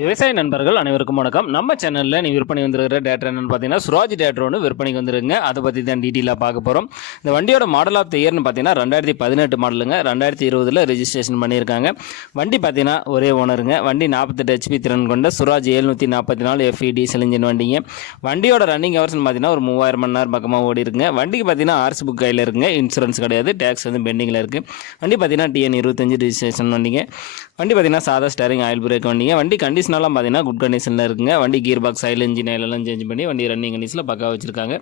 விவசாய நண்பர்கள் அனைவருக்கும் வணக்கம். நம்ம சேனலில் நீ விற்பனை வந்துருக்கிற டேட்டர் என்னன்னு பார்த்தீங்கன்னா சுராஜ் டேட்டர் ஒன்று விற்பனைக்கு வந்துருங்க. அதை பற்றி தான் டீட்டெயிலாக பார்க்க போகிறோம். இந்த வண்டியோட மாடல் ஆஃப் த இயர்னு பார்த்தீங்கன்னா 2018 மாடலுங்க. 2020 ரெஜிஸ்ட்ரேஷன் பண்ணியிருக்காங்க. வண்டி பார்த்தீங்கன்னா ஒரே ஓனருங்க. வண்டி 48 HP திறன் கொண்ட சுராஜ் 744 FE டீசல் இன்ஜின் வண்டிங்க. வண்டியோட ரன்னிங் ஹவர்ஸ்னு பார்த்தீங்கன்னா ஒரு 3000 மணி நேரம் பக்கமாக ஓடி இருக்குங்க. வண்டிக்கு பார்த்தீங்கன்னா ஆர்சி புக் கையில் இருக்குங்க. இன்சூரன்ஸ் கிடையாது, டேக்ஸ் வந்து பெண்டிங்கில் இருக்குது. வண்டி பார்த்தீங்கன்னா TN 25 ரெஜிஸ்ட்ரேஷன் வண்டிங்க. வண்டி பார்த்தீங்கன்னா சாதா ஸ்டேரிங் ஆயில் பிரேக் வண்டிங்க. வண்டி கண்டிஷனெல்லாம் பார்த்தீங்கன்னா குட் கண்டிஷனில் இருக்குங்க. வண்டி கியர் பாக்ஸ் ஆயில் இன்ஜின் எல்லாம் சேஞ்ச் பண்ணி வண்டி ரன்னிங் கண்டிஷனில் பக்கா வச்சிருக்காங்க.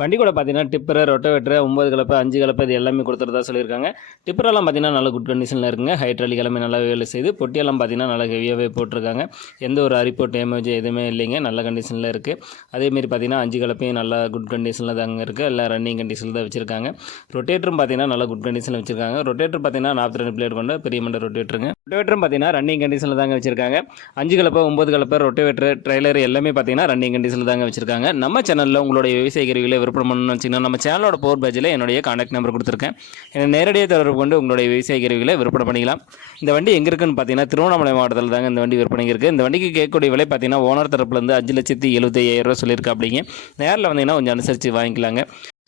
வண்டி கூட பார்த்தீங்கன்னா டிப்பரு, ரொட்டவேட்டரு, 9 கலப்பை, 5 கலப்பை இது எல்லாமே கொடுத்துறதா சொல்லியிருக்காங்க. டிப்பரெல்லாம் பார்த்தீங்கன்னா நல்ல குட் கண்டிஷனில் இருக்குங்க. ஹைட்ராலிக் எல்லாமே நல்லா வேலை செய்து, பொட்டியெல்லாம் பார்த்தீங்கன்னா நல்லா ஹெவியாகவே போட்டிருக்காங்க. எந்த ஒரு அரிப்போ டேமேஜ் எதுவுமே இல்லைங்க, நல்ல கண்டிஷனில் இருக்குது. அதேமாரி பார்த்தீங்கன்னா 5 கலப்பையும் நல்லா குட் கண்டிஷனில் தாங்க இருக்குது. எல்லாம் ரன்னிங் கண்டிஷனில் தான் வச்சுருக்காங்க. ரொட்டேட்டரும் பார்த்தீங்கன்னா நல்லா குட் கண்டிஷனில் வச்சுருக்காங்க. ரொட்டேட்டர் பார்த்தீங்கன்னா 42 பிளேட் கொண்ட பெரிய மண்ட ரொட்டேட்டருங்க. ரொட்டேட்டரும் பார்த்தீங்கன்னா ரன்னிங் கண்டிஷனில் தாங்க வச்சுருக்காங்க. 5 கலப்பை, 9 கலப்பை, ரொட்டவேட்டர், ட்ரெய்லர் எல்லாமே பார்த்தீங்கன்னா ரன்னிங் கண்டிஷனில் தாங்க வச்சுருக்காங்க. நம்ம சேனலில் உங்களுடைய விவசாய கருவிகளை விற்பனை பண்ணணும்னு வச்சிங்கன்னா நம்ம சேனலோட போர் பேஜில் என்னுடைய கான்டாக்ட் நம்பர் கொடுத்துருக்கேன். என்னை நேரடியாக தொடர்பு கொண்டு உங்களுடைய விவசாய கருவிகளை விற்பனை பண்ணிக்கலாம். இந்த வண்டி எங்கே இருக்குன்னு பார்த்தீங்கன்னா திருவண்ணாமலை மாவட்டத்தில் தாங்க இந்த வண்டி விற்பனைக்கு இருக்குது. இந்த வண்டிக்கு கேட்கக்கூடிய விலை பார்த்தீங்கன்னா ஓனர் தரப்புலேருந்து 5,75,000 சொல்லியிருக்கா. அப்படிங்க நேரில் வந்தீங்கன்னா கொஞ்சம் அனுசரித்து வாங்கிக்கலாங்க.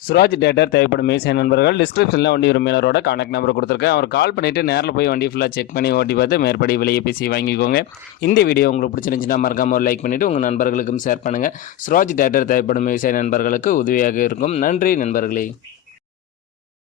சுராஜ் டேட்டர் தேவைப்படும் விவசாய நண்பர்கள் டிஸ்கிரிப்ஷனில் வண்டி உரிமையாளரோட கான்டாக்ட் நம்பர் கொடுத்துருக்கேன். அவர் கால் பண்ணிவிட்டு நேரில் போய் வண்டி ஃபுல்லாக செக் பண்ணி ஓட்டி பார்த்து மேற்படி விலையை பேசி வாங்கிக்கோங்க. இந்த வீடியோ உங்களுக்கு பிடிச்சிருந்துச்சுன்னா மறக்காமல் ஒரு லைக் பண்ணிவிட்டு உங்கள் நண்பர்களுக்கும் ஷேர் பண்ணுங்கள். சுராஜ் டேட்டர் தேவைப்படும் விவசாய நண்பர்களுக்கு உதவியாக இருக்கும். நன்றி நண்பர்களே.